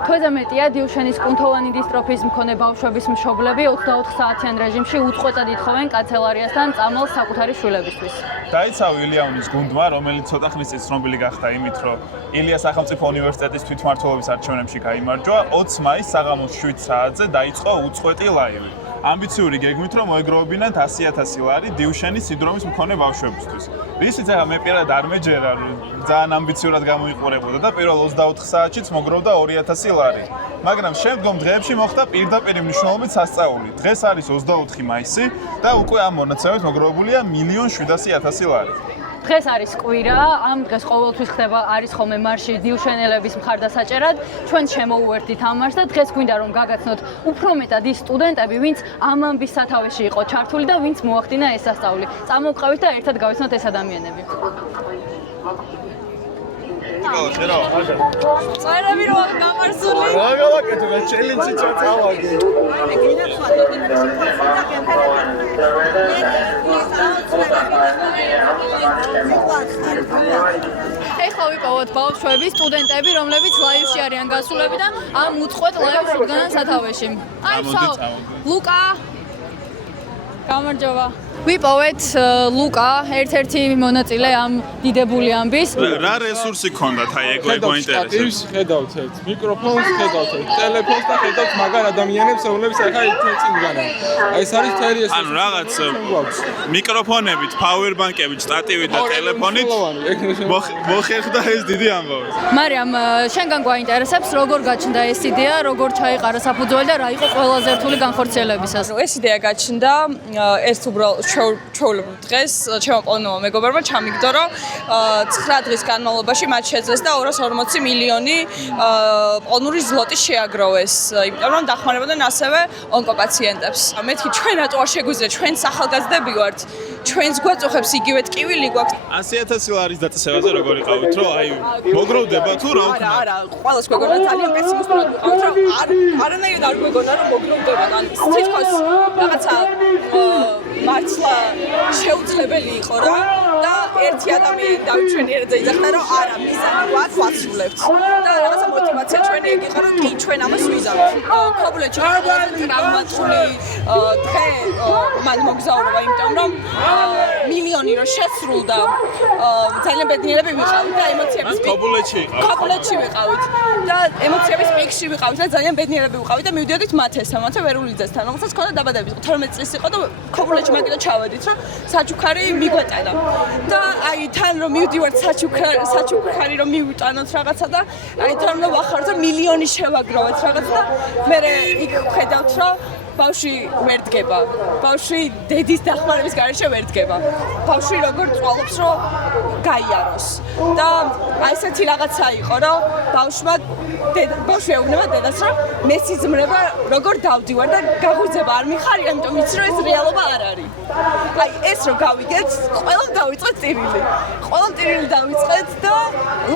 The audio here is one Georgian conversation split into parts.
თვეზე მეტია დილშენის კუნთოვანი დისტროფიის მქონე ბავშვების მშობლები 24 საათიან რეჟიმში უწყვეტად ითხოვენ კანცელარიასთან წამალს საკუთარი შვილებისთვის. დაიცავ ილიაუნის გუნდმა, რომელიც ცოტა ხნის წინ ცნობილი გახდა იმით, რომ ილია სახელმწიფო უნივერსიტეტის თვითმმართველობის არჩევნებში გაიმარჯვა, 20 მაისს საღამოს 7 საათზე დაიწყო უწყვეტი ლაივი. ამბიციური გეგმით, რომ მოეგროვებინათ 100,000 ლარი დილშენის სინდრომის მქონე ბავშვებისთვის. რისიც ახლა მე პირადად არ მეჯერა, რომ ძალიან ამბიციურად გამოიყურებოდა და პირველ 24 საათშიც მოგროვდა 2,000 ლარი. მაგრამ შემდგომ დღეებში მოხდა პირდაპირ მნიშვნელობით სასწაული. დღეს არის 24 მაისი და უკვე ამ მონაცემებით მოგროვებულია 1,700,000 ლარი. დღეს არის კვირა, ამ დღეს ყოველთვის ხდება არის ხოლმე მარში დილშენელების მხარდასაჭერად. ჩვენ შემოუერთდით ამ მარშს და დღეს გვინდა რომ გაგაცნოთ უფრო მეტად ის სტუდენტები, ვინც ამ ამბის სათავეში იყო ჩართული და ვინც მოახდინა ეს სასწაული. წამოვყავით და ერთად გავიცნოთ ეს ადამიანები. წერები რო გამარსული. რა გავაკეთე და ჩელენჯი წავაგე. ეხლა ვიპოვოთ ბავშვები, სტუდენტები, რომლებიც ლაივში არიან გასულები და ამ უწყვეტ ლაივს უდგანან სათავეში. აი, ლუკა. გამარჯობა. ვიპოვეთ ლუკა, ერთ-ერთი მონაწილე ამ დიდებული ამბის. რა რესურსი გქონდათ, აი ეგ გვაინტერესებს. ხედავთ ერთ მიკროფონს, ხედავთ ერთ ტელეფონს და ხედავთ მაგარ ადამიანებს, რომლებიც ახლა იქ წინ დგანან. აი ეს არის თერი ეს. ანუ რაღაც მიკროფონებით, პაუერბანკებით, სტატივით და ტელეფონით მოხერხდა ეს დიდი ამბავი. მარიამ, შენგან გვაინტერესებს, როგორ გაჩნდა ეს იდეა, როგორ ჩაიყარა საფუძველი და რა იყო ყველაზე რთული განხორციელებისას. ეს იდეა გაჩნდა, ეს უბრალოდ ჩვეულებრივ დღეს ჩემო პლანოვა მეგობარმა ჩამიგდო, რომ 9 დღის განმავლობაში მათ შეძლეს და 240 მილიონი პლანური ზლოტი შეაგროვეს, იმიტომ რომ დახმარებოდნენ ასევე ონკოპაციენტებს. მეთქი ჩვენ რატო არ შეგვიძლია, ჩვენ ახალგაზრდები ვართ, ჩვენს გვაწუხებს იგივე ტკივილი გვაქვს. 100,000 ლარის დაწესებაზე როგორ იყავით, რომ აი მოგროვდება თუ რა არა, არა, ყველას გვეგონა ძალიან პესიმისტურად ვიყავით, რომ არანაირად არ გვეგონა რომ მოგროვდება, ან თითქოს რაღაცა მართლა შეუძლებელი იყო რა და ერთი ადამიანი დავიჩვენიერეთ და იძახდა რომ არა მიზანი გვაქვს ვასრულებთ და რაღაცა мотиваცია ჩვენი ეგ იყო რომ კი ჩვენ ამას ვიზამთ. ქობულეთში ტრამვატული დღე მან მოგზაურობა, იმიტომ რომ მილიონი რო შესრულდა ძალიან ბედნიერები ვიყავით და ემოციების ქობულეთში ვიყავით და ემოციების პიკში ვიყავით და ძალიან ბედნიერები ვიყავით და მივდიოდით მათესთან, ვერული ძესთან, რომელსაც ჰქონდა დაბადების 12 წლის იყო და ქობულეთში მაგით ჩავედით რომ საჩუქარი მიგვეტანა და აი თან რომ მივდივართ საჩუქარი რომ მივიტანოთ რაღაცა და აი თან რომ ვახართ რომ მილიონი შევაგროვოთ რაღაცა და მე იქ ხედავთ რომ ბავშვი ვერ დგება. ბავშვი დედის დახმარების გარეშე ვერ დგება. ბავშვი როგორ წვალობს რომ გაიაროს. და აი ესეთი რაღაცა იყო რომ ბავშვი ეუბნება დედას რომ მე სიზმრება როგორ დავდივარ და გაღვიძება არ მიხარია, იმიტომ ვიცი რომ ეს რეალობა არ არის. აი ეს რომ გავიგეთ, ყველამ დავიწყეთ ტირილი. ყველამ ტირილი დავიწყეთ და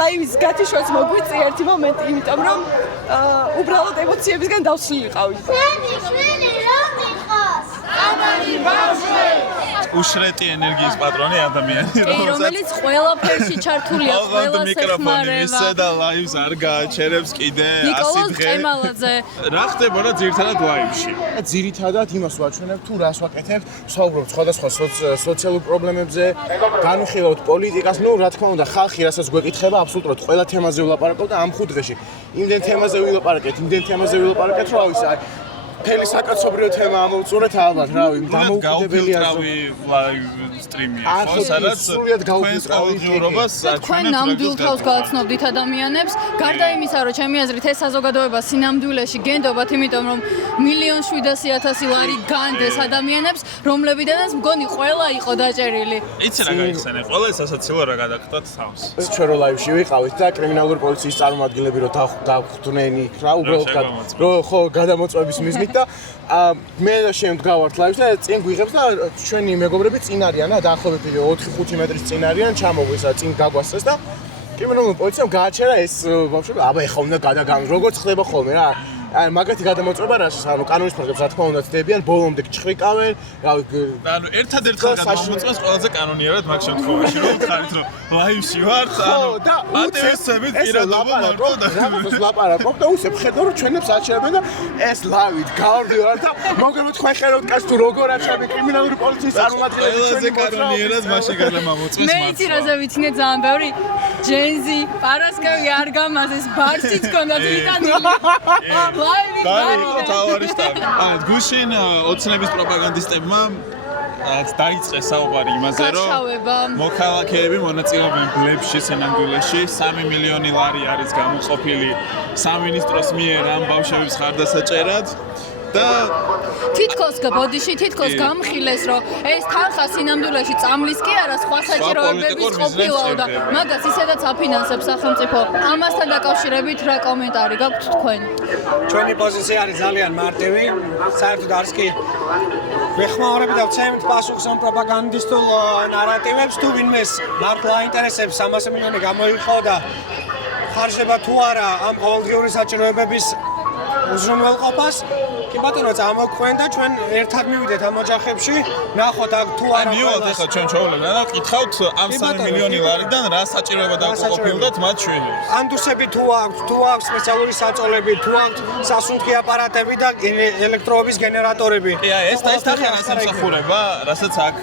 ლაივის გათიშვაც მოგვიწია ერთი მომენტი, იმიტომ რომ უბრალოდ ემოციებისგან დავსვლილი ვიყავი. უშრეტი ენერგიის პატრონი ადამიანი, რომელიც ყველაფერში ჩართულია, ყველას ეხმარება და ლაივს არ გააჩერებს კიდე 100 დღე. რა ხდებოდა ძირითადად ლაივში? ძირითადად იმას ვაჩვენებ თუ რას ვაკეთებთ, ვსაუბრობთ სხვადასხვა სოციალურ პრობლემებზე, განვიხილავთ პოლიტიკას, ნუ რა თქმა უნდა, ხალხი რასაც გვეკითხება, აბსოლუტურად ყველა თემაზე ვილაპარაკობ და ამ 5 დღეში იმდენ თემაზე ვილაპარაკეთ, რომ ავი მთელი საკაცობრიო თემა ამოვწურეთ ალბათ, რავი, დამოუკიდებელია ლაივ სტრიმია, ხო, სადაც თქვენს ყოველდღიურობას თქვენ ნამდვილ თავს გააცნობდით ადამიანებს, გარდა იმისა, რომ ჩემი აზრით ეს საზოგადოება სინამდვილეში გენდობათ, იმიტომ რომ 1,700,000 ლარი განდეს ადამიანებს, რომლებიდანაც მგონი ყველა იყო დაჭერილი. იცი რა გაიხსენე, ყველა სასაცილო რა გადაგხდათ თავს. ჩვენ რო ლაივში ვიყავით და კრიმინალური პოლიციის წარმომადგენლები რო დახვდნენ იქ რა, უბრალოდ ხო გადამოწმების მიზნით და მე შემდგავართ ლაივს და წინ გვიღებს და ჩვენი მეგობრები წინ არიან, დაახლოებით 4-5 მეტრის წინ არიან, ჩამოგვისა წინ გაგვასწრეს და კრიმინალური პოლიციამ გააჩერა ეს ბავშვები, აბა ეხა უნდა გადაგან, როგორც ხდება ხოლმე რა. აი მაგათი გადამოწმება რაშიც ანუ კანონის ფარგლებს რა თქმა უნდა ცდებიან ბოლომდე ჩხრიკავენ ანუ ერთადერთ ხალხად მომწონს ყველაზე კანონიერად მაგ შემთხვევაში რომ ხარით რომ ლაივში ვარ ანუ ატევსებით პირადობა მარტო და რაღაცას ლაპარაკობ და უსებ ხედავ რომ ჩვენებს აჩერებენ და ეს ლავით გავდივარ და მოგებთ თქვენ ხედავთ კაც თუ როგორ აჩერებენ კრიმინალური პოლიციის წარმომადგენლები ყველაზე კანონიერად მაშინ გადამამოწმეს მე იცი რაზე ვიცინე ძალიან ბევრი ჯენზი პარასკევი არ გამაზეს ბარსიც ქონდა ბრიტანული ლაივი და თავარი შტაბი აი გუშინ ოცნების პროპაგანდისტებმა დაიწყეს საუბარი იმაზე რომ მოქალაქეები მონაწილეობენ ბლებში სინამდვილეში 3 მილიონი ლარი არის გამოყოფილი სამინისტროს მიერ ამ ბავშვების ხარდასაჭერად და თითქოს თითქოს გამხილეს რომ ეს თანხა სინამდვილეში წამლის კი არა სხვა საჭიროებების ყოფილაო და მაგას ისედაც აფინანსებს სახელმწიფო ამასთან დაკავშირებით რა კომენტარი გაქვთ თქვენ ჩვენი პოზიცია არის ძალიან მარტივი საერთოდ არც კი ვეხმაურები და ვცემთ პასუხს ამ პროპაგანდისტულ ნარატივებს თუ ვინმეს მართლა აინტერესებს 300 მილიონი გამოიყო და ხარჯდება თუ არა ამ ყოველდღიური საჭიროებების უზრუნველყოფას კი ბატონო წამოგვენ და ჩვენ ერთად მივიდეთ ამ ოჯახებში ნახოთ აქ თუ არა მივალთ ახლა ჩვენ ჩაულებდა და კითხავთ ამ 3 მილიონი ლარიდან რა საჭიროება დაუკმაყოფილდათ მათ შვილებს ანდუსები თუ აქვს სპეციალური საწოლები თუ აქვს სასუნთქი აპარატები და ელექტროობის გენერატორები კი აი ეს თანხა სამსახურება რასაც აქ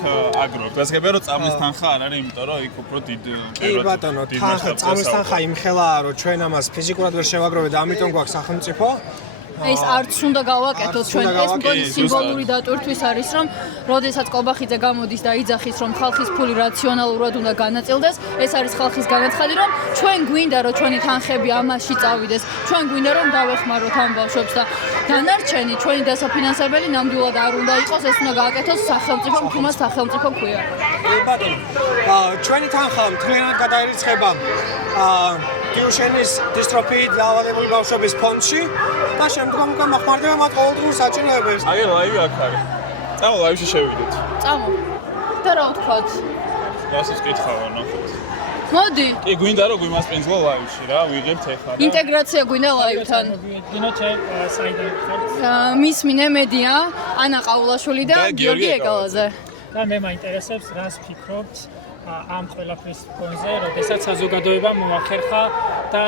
აგროვებთ გასაგებია რომ წამლის თანხა არ არის იმიტომ რომ იქ უფრო დიდ კი ბატონო წამლის თანხა იმხელაა რომ ჩვენ ამას ფიზიკურად ვერ შევაგროვებთ და ამიტომ გვაქვს სახელმწიფო ეს არც უნდა გავაკეთოთ ჩვენ ეს მგონი სიმბოლური დატვირთვის არის რომ როდესაც კობახიძე გამოდის და იძახის რომ ხალხის ფული რაციონალურად უნდა განაწილდეს ეს არის ხალხის განაცხადი რომ ჩვენ გვინდა რომ ჩვენი თანხები ამაში წავიდეს ჩვენ გვინდა რომ დავეხმაროთ ამ ბავშვებს და დანარჩენი ჩვენი დასაფინანსებელი ნამდვილად არ უნდა იყოს ეს უნდა გააკეთოს სახელმწიფომ თუ მას სახელმწიფო ქვია ბატონო ჩვენი თანხა მთლიანად გადაირიცხება დიუშენის დისტროფიით დაავადებული ბავშვების ფონდში და შემდგომ გამოხმარდება მათ ყოველდღიურ საჭიროებებს. აი ლაივი აქ არის. წავა ლაივში შევიდეთ. წამო. და რა ვთქვათ? რასაც კითხავ ნახოთ. მოდი. კი გვინდა რომ გვიმასპინძლო ლაივში რა, ვიღებთ ეხლა. ინტეგრაცია გვინდა ლაივთან. მისმინე მედია, ანა ყაულაშვილი და გიორგი ეკალაძე. და მე მაინტერესებს რას ფიქრობთ ამ ყველაფრის ფონზე, როდესაც საზოგადოებამ მოახერხა და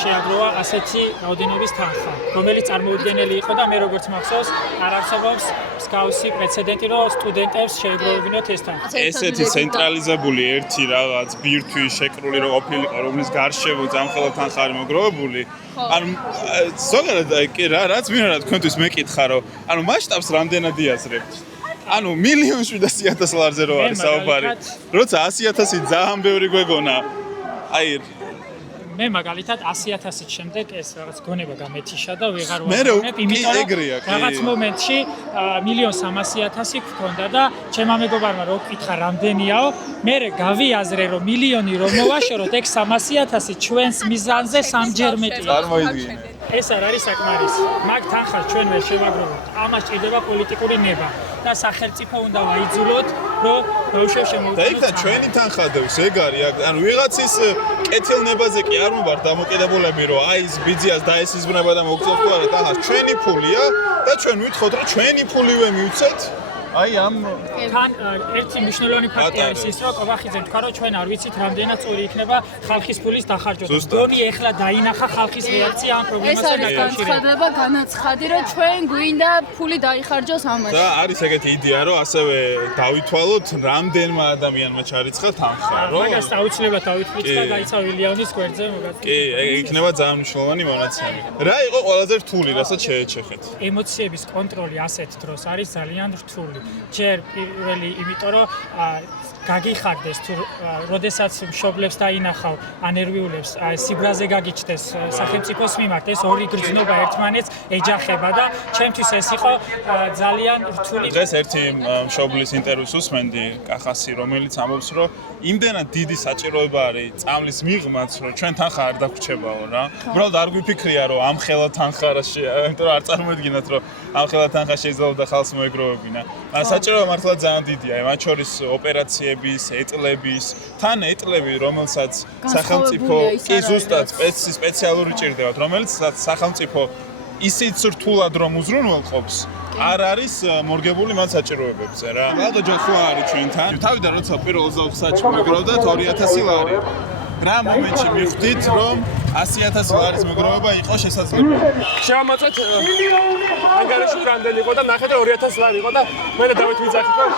შეაგროვა ასეთი რაოდენობის თანხა, რომელიც წარმოუდგენელი იყო და მე როგორც მახსოვს, არ არსებობს მსგავსი პრეცედენტი, რომ სტუდენტებს შეეგროვებინოთ ეს თანხა. ესეთი ცენტრალიზებული ერთი რაღაც ბირთვი შეკრული რო ყოფილიყო, რომლის გარშემო ამხელად თანხა არ მოგროვებული. ანუ ზოგადად კი რაც მინდა თქვენთვის მეკითხა, რომ ანუ მასშტაბს რამდენად იაზრებთ? ანუ 1,700,000 ლარზე რო არის საუბარი. როცა 100,000 ძალიან ბევრი გვეგონა. აი მე მაგალითად 100,000-ით შემდეგ ეს რაღაც გონება გამეთიშა და ვეღარ ვარ. იმიტომ რაღაც მომენტში 1,300,000 გქონდა და ჩემმა მეგობარმა რო კითხა რამდენიაო, მე გავიაზრე რომ მილიონი რომ მოვაშოროთ, ეგ 300,000 ჩვენს მიზანზე სამჯერ მეტია. წარმოიდგინე. ეს არ არის საკმარისი. მაგ თანხას ჩვენ ვერ შევაგროვებთ. ამას ჭირდება პოლიტიკური ნება და სახელმწიფო უნდა ვაიძულოთ, რომ ბავშვებს შემოვიწყოთ. და იქ ჩვენი თანხა დევს, ეგ არის. ანუ ვიღაცის კეთილნებაზე კი არ მოვარ დამოკიდებულები, რომ აი ეს ბიძიას დაესიზმრება და მოგწევს თუ არა, თანხა ჩვენი ფულია და ჩვენ ვითხოვთ, რომ ჩვენი ფულივე მივცეთ. აი ამ თან ერთი მნიშვნელოვანი ფაქტი არის ის, რომ კობახიძე თქვა, რომ ჩვენ არ ვიცით რამდენად სწორი იქნება ხალხის ფულის დახარჯვა. გონი ეხლა დაინახა ხალხის რეაქცია ამ პრობლემასთან დაკავშირებით. ეს არის განაცხადი, რომ ჩვენ გვინდა ფული დაიხარჯოს ამაში. და არის ეგეთი იდეა, რომ ასევე დავითვალოთ რამდენმა ადამიანმა ჩარიცხა თანხა, რომ მაგას აუცილებლად დავითვლით და გაიცა ვილიანის გვერდზე მოგაწყვეტ. კი, ეგ იქნება ძალიან მნიშვნელოვანი მონაცემი. რა იყო ყველაზე რთული, რასაც შეეჩეხეთ? ემოციების კონტროლი ასეთ დროს არის ძალიან რთული. ჯერ პირველი, იმიტომ რომ გაგიხარდეს თუ როდესაც მშობლებს დაინახავ ანერვიულებს, სიბრაზე გაგიჩნდეს სახელმწიფოს მიმართ, ეს ორი გრძნობა ერთმანეთს ეჯახება და ჩემთვის ეს იყო ძალიან რთული. დღეს ერთი მშობლის ინტერვიუს უსმენდი კახასი, რომელიც ამბობს, რომ იმდენად დიდი საჭიროება არის წამლის მიღმაც, რომ ჩვენ თანხა არ დაგვრჩებაო რა. უბრალოდ არ გვიფიქრია, რომ ამ ხელა თანხა რა იმიტომ რომ არ წარმოედგინათ, რომ ამ ხელა თანხა შეიძლება ხალხს მოეგროვებინა. საჭიროება მართლა ძალიან დიდია, მათ შორის ოპერაციების, ეტლების, თან ეტლები, რომელსაც სახელმწიფო კი ზუსტად სპეციალური ჭირდებათ, რომელიც სახელმწიფო ისიც რთულად რომ უზრუნველყოფს არ არის მორგებული მათ საჭიროებებზე რა. ალბათ ჯოხლა არის ჩვენთან. თავიდან როცა პირველ 24 საათში მოგროვდათ 2000 ლარი. რა მომენტში მივხვდით რომ 100,000 ლარის მოგროვება იყო შესაძლებელი. შევამოწმეთ ანგარიში რამდენი იყო და ნახეთ 2000 ლარი იყო და მე და დავით ვიძახით რომ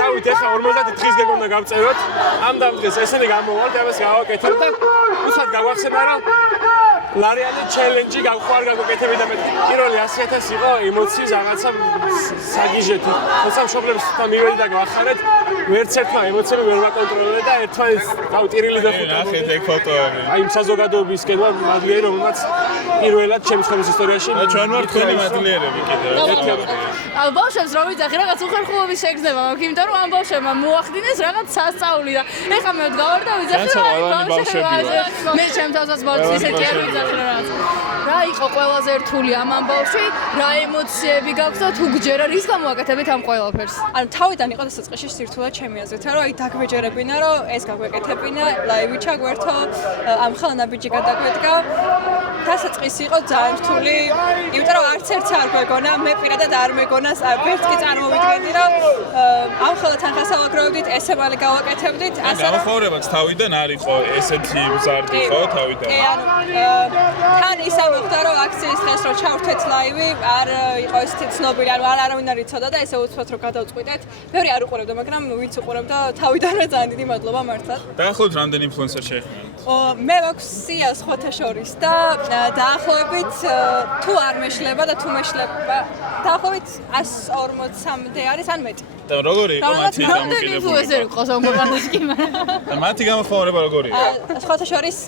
დავით ეხა 50 დღის გეგონა გავწეროთ ამ დღეს ესენი გამოვართ ამას გავაკეთებ და უცად გავახსენა რომ ლარიანი ჩელენჯი გავხარ გავაკეთები და მე პირველი 100,000 იყო ემოციის რაღაცა საგიჟეთი თორსა მშობლებს თან მივედი და გავახარეთ ვერც ერთმა ემოციები ვერ ვაკონტროლე და ერთმანეთს დავტირილი და ნახეთ ეგ ფოტოები. აი იმ საზოგადოების კეთება მადლიერი რომელმაც პირველად ჩემს ცხოვრების ისტორიაში ჩვენ ვართ თქვენი მადლიერები კიდევ. ბავშვებს რომ ვიძახი რაღაც უხერხულობის შეგრძნება მაქვს, იმიტომ რომ ამ ბავშვებმა მოახდინეს რაღაც სასწაული და ეხლა მე ვდგავარ და ვიძახი რომ აი ბავშვები მე ჩემ თავსაც ბავშვს ისეთი არ ვიძახი რაღაც. რა იყო ყველაზე რთული ამ ამბავში, რა ემოციები გაქვს და თუ გჯერა რის გამოაკეთებით ამ ყველაფერს? ანუ თავიდან იყო დასაწყისში სირთულე ჩემი აზრით, რომ აი დაგვეჯერებინა, რომ ეს გაგვეკეთებინა, ლაივი ჩაგვერთო, ამ ხელნაბიჯი გადაგვედგა. დასაწყისი იყო ძალიან რთული, იმიტომ რომ არც ერთს არ გვეგონა, მე პირადად არ მეგონა, ვერც კი წარმოვიდგენდი, რომ ამ ხელა თანხას ავაგროვდით, ესემალი გავაკეთებდით, ასე რომ გამახოვრებაც თავიდან არ იყო ესეთი მზარდი ხო თავიდან. კი, ანუ თან ისა მოხდა, რომ აქციის დღეს რო ჩავრთეთ ლაივი, არ იყო ესეთი ცნობილი, ანუ არავინ არ იცოდა და ესე უცბად რომ გადავწყვიტეთ. ბევრი არ უყურებდა, მაგრამ ვინც უყურებდა, თავიდანვე ძალიან დიდი მადლობა მართლაც. დაახლოებით რამდენი ინფლუენსერ შეეხმარებთ? მე მაქვს სია სხვათა შორის და დაახლოებით თუ არ მეშლება და თუ მეშლება დაახლოებით 140-მდე არის ან მეტი. და როგორი იყო მათი რამდენი ინფლუენსერი ყავს ამ ქვეყანაში კი მაგრამ მათი გამოხმაურება როგორი იყო? სხვათა შორის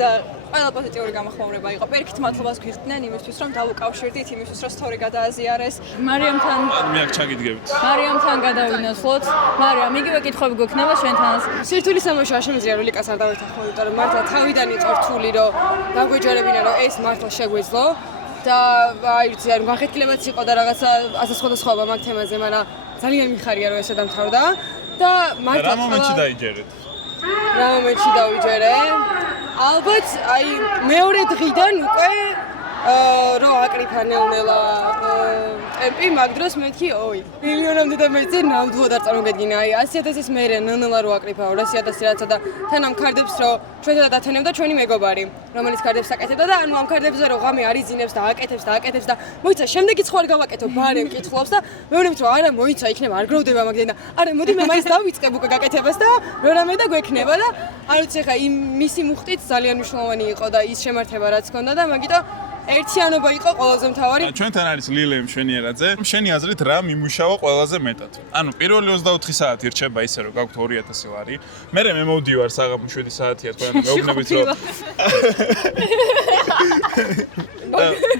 ყველა პოზიტიური გამოხმაურება იყო. პირიქით მადლობას გვიხდნენ იმისთვის, რომ დავუკავშირდით, იმისთვის, რომ სტორი გადააზიარეს. მარიამთან მე აქ ჩაგიდგებით. მარიამთან გადავინაცვლოთ. მარიამ, იგივე კითხვები გვექნება შენთანაც. სირთულის სამოშო არ შემიძლია რომ ლიკას არ დავეთანხმო, იმიტომ რომ მართლა თავიდან იყო რთული, რომ დაგვეჯერებინა, რომ ეს მართლა შეგვეძლო და აი ვიცი, არ განხეთქილებაც იყო და რაღაცა ასე სხვადასხვაობა მაგ თემაზე, მაგრამ ძალიან მიხარია რომ ესე დამთავრდა და მართლა რა მომენტში დაიჯერეთ? რა მომენტში დავიჯერე? ალბათ აი მეორე დღიდან უკვე რო აკრიფა ნელ-ნელა ტემპი, მაგ დროს მეთქი ოი. მილიონამდე და მეც ნამდვილად არ წარმოგედგინა. აი 100,000-ის მერე ნელ-ნელა რო აკრიფა 200,000 რაცა და თან ამ ქარდებს რო ჩვენთან დათანებდა ჩვენი მეგობარი, რომელიც ქარდებს აკეთებდა და ანუ ამ ქარდებზე რო ღამე არიზინებს და აკეთებს და მოიცა შემდეგი ხო არ გავაკეთო, ბარემ კითხულობს და მეუბნებით რომ არა მოიცა იქნება არ გროვდება მაგდენ და არა მოდი მე მაინც დავიწყებ უკვე გაკეთებას და რო რამე და გვექნება და არ ვიცი ხა იმ მისი მუხტით ძალიან მნიშვნელოვანი იყო და ის შემართება რაც ჰქონდა და მაგიტო ერთიანობა იყო ყველაზე მთავარი. ჩვენთან არის ლილე მშვენიერაძე. შენი აზრით რა მიმუშავა ყველაზე მეტად? ანუ პირველი 24 საათი რჩება ისე რომ გაგვთ 2,000 ლარი. მერე მე მოვდივარ საღამო 7 საათია თქვენ მეუბნებით რომ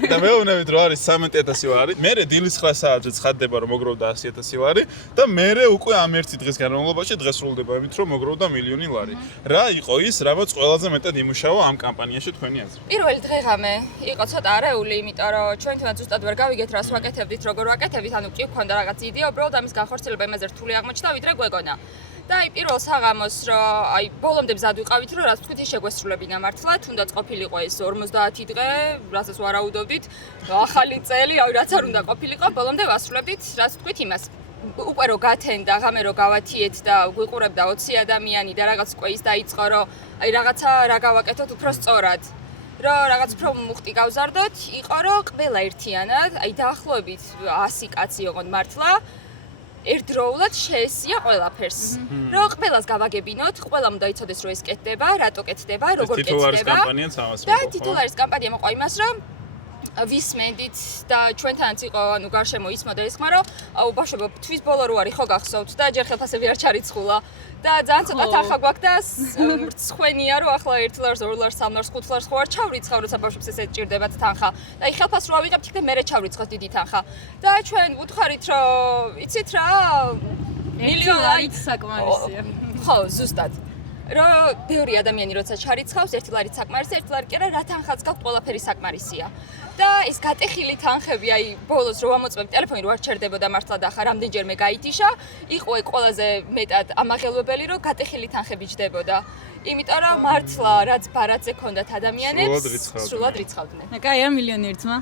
და მეუბნებით რომ არის 13,000 ლარი. მერე დილის 9 საათზე ცხადდება რომ მოგროვდა 100,000 ლარი და მერე უკვე ამ ერთი დღის განმავლობაში დღეს სრულდება იმით რომ მოგროვდა მილიონი ლარი. რა იყო ის, რამაც ყველაზე მეტად იმუშავა ამ კამპანიაში თქვენი აზრით? პირველი დღე-ღამე იყო ცოტა არეული, იმიტომ რომ ჩვენ თვითონ ზუსტად ვერ გავიგეთ რას ვაკეთებდით, როგორ ვაკეთებდით, ანუ კი გქონდა რაღაც იდეა, უბრალოდ ამის განხორციელება იმაზე რთული აღმოჩნდა, ვიდრე გვეგონა. და აი პირველ საღამოს რომ აი ბოლომდე მზად ვიყავით, რომ რაც თქვით ის შეგვესრულებინა მართლა, თუნდაც ყოფილიყო ეს 50 დღე, რასაც ვარაუდობდით, ახალი წელი, აი რაც არ უნდა ყოფილიყო, ბოლომდე ვასრულებდით, რაც თქვით იმას. უკვე რო გათენდა, ღამე რო გავათიეთ და გვიყურებდა 20 ადამიანი და რაღაც უკვე ის დაიწყო, რომ აი რაღაცა რა გავაკეთოთ უფრო სწორად. რო რაღაც უფრო მუხტი გავზარდოთ, იყო რომ ყველა ერთიანად, აი დაახლოებით 100 კაცი ოღონდ მართლა ერთდროულად შეესია ყველაფერს. რო ყველას გავაგებინოთ, ყველამ უნდა იცოდეს რომ ეს კეთდება, რატო კეთდება, როგორ კეთდება. თითოეულის კამპანიაც ამას და თითოეულის კამპანია მოყვა იმას, რომ ვისმენდით და ჩვენთანაც იყო ანუ გარშემო ისმოდა ის ხმა რომ ბავშვებო თვის ბოლო რო არის ხო გახსოვთ და ჯერ ხელფასები არ ჩარიცხულა და ძალიან ცოტა თანხა გვაქვს და მრცხვენია რომ ახლა 1 ლარს 2 ლარს 3 ლარს 5 ლარს ხო არ ჩავრიცხავ როცა ბავშვებს ესე ჭირდებათ თანხა და აი ხელფას რო ავიღებთ იქნებ მერე ჩავრიცხოთ დიდი თანხა და ჩვენ ვუთხარით რომ იცით რა მილიონი არით საკმარისია ხო ზუსტად რომ ბევრი ადამიანი როცა ჩარიცხავს 1 ლარით საკმარისია 1 ლარი კი არა რა თანხაც გაქვთ ყველაფერი საკმარისია და ეს გატეხილი თანხები აი ბოლოს რო ამოწმებ ტელეფონი რო არ ჩერდებოდა მართლა და ხა რამდენჯერმე გაითიშა იყო ყველაზე მეტად ამაღელვებელი რომ გატეხილი თანხები ჯდებოდა იმიტომ რომ მართლა რაც ბარათზე ქონდათ ადამიანებს სრულად რიცხავდნენ. კაი, ამ მილიონერი ძმა.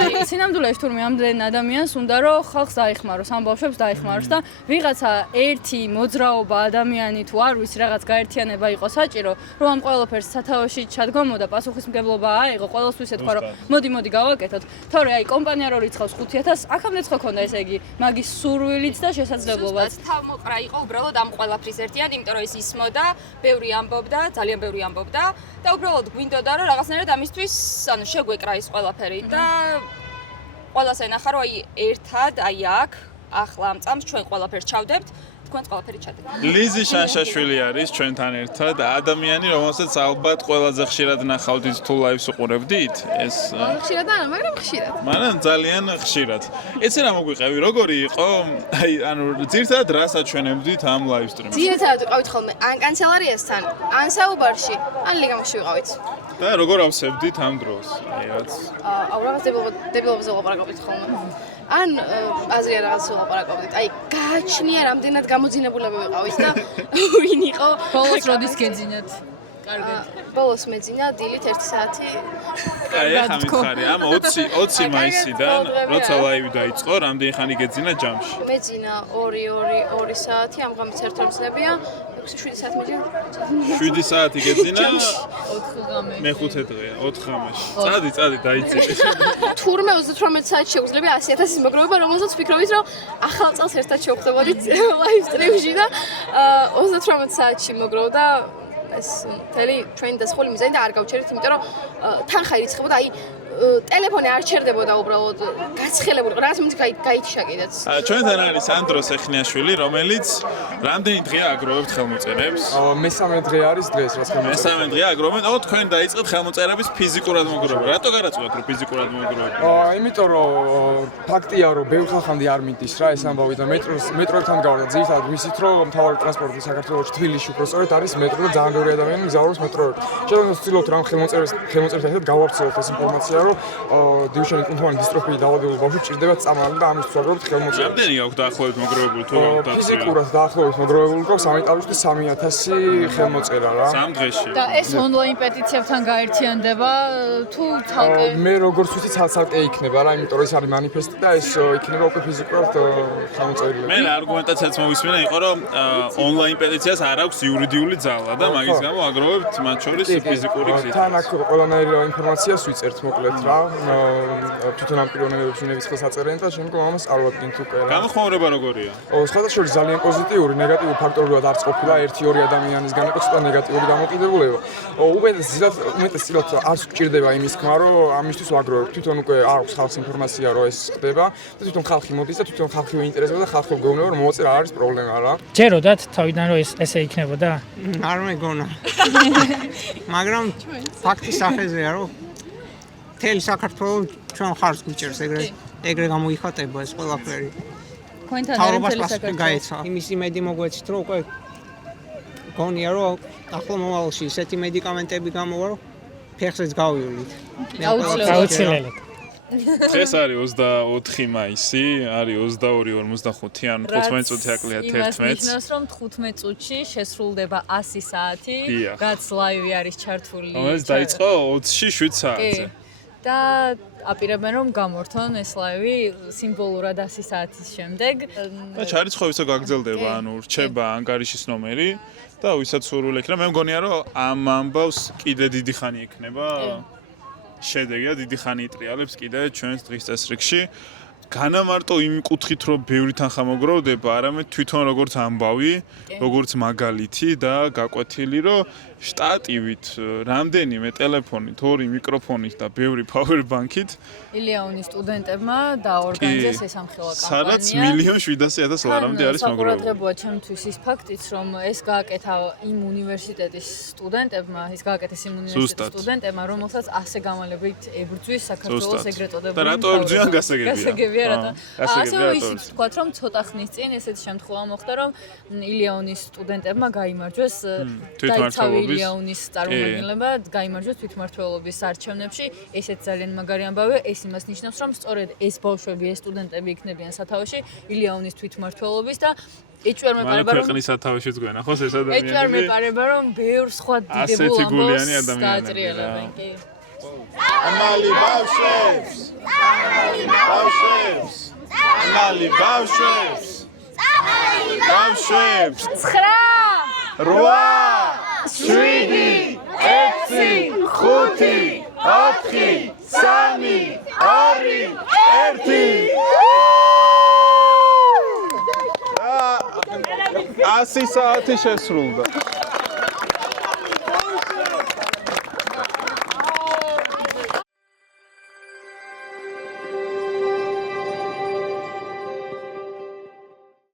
აი, სინამდვილეში თურმე ამდენ ადამიანს უნდა რომ ხალხს დაიხმაროს, ამ ბავშვებს დაიხმაროს და ვიღაცა ერთი მოძრაობა ადამიანი თუ არ ვიცი რაღაც გაერთიანება იყოს საჭირო, რომ ამ ყველაფერს სათავეში ჩადგომოდა, პასუხისმგებლობა აიღო, ყველასთვის ეთქვა რომ მოდი გავაკეთოთ. თორე აი კომპანია რო რიცხავს 5000, აქამდე ხო ქონდა ესე იგი, მაგის სურვილიც და შესაძლებლობაც. თავმოყრა იყო უბრალოდ ამ ყველაფრის ერთიანად, იმიტომ რომ ის ისმოდა, ბევრი ამბობდა, ძალიან ბევრი ამბობდა და უბრალოდ გვინდოდა რომ რაღაცნაირად ამისთვის, ანუ შეგვეკრა ის ყველაფერი და ყველას ენახა რომ აი ერთად, აი აქ, ახლა ამ წამს ჩვენ ყველაფერს ჩავდებთ, თქვენც ყველაფერი ჩადებთ. ლიზი შანშაშვილი არის ჩვენთან ერთად, ადამიანი, რომელსაც ალბათ ყველაზე ხშირად ნახავდით თუ ლაივს უყურებდით, ეს ხშირად არა, მაგრამ ხშირად. მაგრამ ძალიან ხშირად. ეცე რა მოგვიყევი, როგორი იყო? აი, ანუ ძირთადად რას აჩვენებდით ამ ლაივ სტრიმში? ძირითადად ვიყავით ხოლმე ან კანცელარიასთან, ან საუბარში, ან ლიგამში ვიყავით. და როგორ ავსებდით ამ დროს? აი, რაც რაღაც დებილობაზე ვლაპარაკობდით ხოლმე. ან აზრია რაღაც ვლაპარაკობდით. აი, გააჩნია რამდენად გამოძინებულები ვიყავით და ვინ იყო? ბოლოს როდის გეძინათ? კარგად. ბოლოს მეძინა დილით 1 საათი. აი, ახლა მითხარი, ამ 20 მაისიდან, როცა ლაივი დაიწყო, რამდენი ხანი გეძინა ჯამში? მეძინა 2 საათი, ამ ღამით საერთოდ მცნებია. 6-7 საათი მეძინა. 7 საათი გეძინა? 4 ღამე. მეხუთე დღეა, 4 ღამეში. წადი, დაიწყე. თურმე 38 საათი შეგვიძლია 100.000 მოგროვება, რომელსაც ვფიქრობთ, რომ ახალ წელს ერთად შევხვდებოდით ლაივ სტრიმში და 38 საათში მოგროვდა ეს მთელი ჩვენი დასხული მიზანი და არ გავჩერდით, იმიტომ რომ თანხა ირიცხებოდა, აი ტელეფონი არ ჩერდებოდა უბრალოდ გაცხელებული, რაღაც მომენტში გაითიშა კიდეც. ჩვენთან არის ანდროს ეხნიაშვილი, რომელიც რამდენი დღეა აგროვებთ ხელმოწერებს? მესამე დღე არის დღეს, რაც ხელმოწერებს. მესამე დღეა აგროვებთ. ო, თქვენ დაიწყეთ ხელმოწერების ფიზიკურად მოგროვება. რატო გარაწყვეტ რომ ფიზიკურად მოგროვებთ? იმიტომ რომ ფაქტია რომ ბევრ ხალხამდე არ მიდის რა ეს ამბავი და მეტროთან გავარდა ძირითადად ვისით რომ მთავარი ტრანსპორტი საქართველოში თბილისში უფრო სწორედ არის მეტრო და ძალიან ბევრი ადამიანი მგზავრობს მეტროებით. ჩვენ ვცდილობთ რომ ხელმოწერებთან ერთად გავავრცელოთ ეს ინფორმაცია რომ დიუშენი კუნთოვანი დისტროფიით დაავადებული ბავშვი ჭირდება წამალი და ამისთვის ვაგროვებთ ხელმოწერებს. რამდენი აქვს დაახლოებით მოგროვებული თუ ფიზიკურად დაახლოებით მოგროვებული გვაქვს 3.3000 ხელმოწერა რა. 3 დღეში. და ეს ონლაინ პეტიციებთან გაერთიანდება თუ ცალკე? მე როგორც ვიცი ცალკე იქნება რა, იმიტომ რომ ეს არის მანიფესტი და ეს იქნება უკვე ფიზიკურად ხელმოწერილი. მე არგუმენტაციაც მოვისმინე იყო რომ ონლაინ პეტიციას არ აქვს იურიდიული ძალა და მაგის გამო აგროვებთ მათ შორის ფიზიკური გზით. თან აქ ყველანაირი ინფორმაციას ვიწერთ მოკლედ რა. თვითონ ამ პიროვნებების ვინების ხელს აწერენ და შემდგომ ამას წარვადგინთ უკვე რა. გამოხმაურება როგორია? სხვადასხვა ძალიან პოზიტიური, ნეგატიური ფაქტორებად არც ყოფილა 1-2 ადამიანისგან იყო ცოტა ნეგატიური დამოკიდებულება. უმეტესწილად არც გჭირდება იმის ხმა, რომ ამისთვის ვაგროვებთ. თვითონ უკვე აქვს ხალხს ინფორმაცია, რომ ეს ხდება და თვითონ ხალხი მოდის და თვითონ ხალხი ვინტერესდება და ხალხი გეუბნება, რომ მოაწერა არის პრობლემა რა. ჯეროდათ თავიდან რომ ესე იქნებოდა? არ მეგონა. მაგრამ ფაქტის სახეზეა რომ მთელი საქართველოს ჩვენ ხარს გვიჭერს ეგრე გამოიხატება ეს ყველაფერი. თქვენთან არის მთელი საქართველოს. გაეცა. იმის იმედი მოგვეცით რომ უკვე გონია რომ ახლო მომავალში ისეთი მედიკამენტები გამოვა რომ ფეხზეც გავივლით. აუცილებლად. დღეს არის 24 მაისი, არის 22:45 ან 15 წუთი აკლია 11. იმას რომ 15 წუთში შესრულდება 100 საათი, რაც ლაივი არის ჩართული. ეს დაიწყო 20-ში 7 საათზე. და აპირებენ რომ გამორთონ ეს ლაივი სიმბოლურად 100 საათის შემდეგ. და ჩარიცხვა ვისაც გაგრძელდება, ანუ რჩება ანგარიშის ნომერი და ვისაც სურვილი ექნება, მე მგონია რომ ამ ამბავს კიდე დიდი ხანი ექნება. შედეგია დიდი ხანი იტრიალებს კიდე ჩვენს დღის წესრიგში. განამარტო იმ კუთხით რომ ბევრი თანხა მოგროვდება, არამედ თვითონ როგორც ამბავი, როგორც მაგალითი და გაკვეთილი რომ შტატივით რამდენიმე ტელეფონით, 2 მიკროფონით და ბევრი powerbank-ით ილეონის სტუდენტებმა დაორგანიზეს ეს ამხელა კამპანია. სადაც 1.700.000 ლარამდე არის მოგროვებული. საკურადღებოა ჩემთვის ის ფაქტიც, რომ ეს გააკეთა იმ უნივერსიტეტის სტუდენტებმა, სტუდენტებმა, რომელსაც ასე გამალებით ებრძვის საქართველოს ეგრეთ წოდებული. და რატო ებრძვიან გასაგებია? ასე ისიც თქვათ, რომ ცოტა ხნის წინ ესეთი შემთხვევა მოხდა, რომ ილეონის სტუდენტებმა გაიმარჯვეს დაიცავი მმართველობის ილიანის წარმომადგენლება გაიმარჯვეს თვითმმართველობის არჩევნებში. ესეც ძალიან მაგარი ამბავია. ეს იმას ნიშნავს, რომ სწორედ ეს ბავშვები, ეს სტუდენტები იქნებიან სათავეში ილიანის თვითმმართველობის და ეჭვარ მეპარება რომ ქვეყნის სათავეშიც გვენა ხო ეს ადამიანები. ეჭვარ მეპარება რომ ბევრ სხვა დიდებულ ამბავს დააჭრიელებენ. კი. ამალი ბავშვებს! ბავშვებს! ამალი ბავშვებს! ბავშვებს! 9 8 7 6 5 4 3 2 1 100 საათი შესრულდა.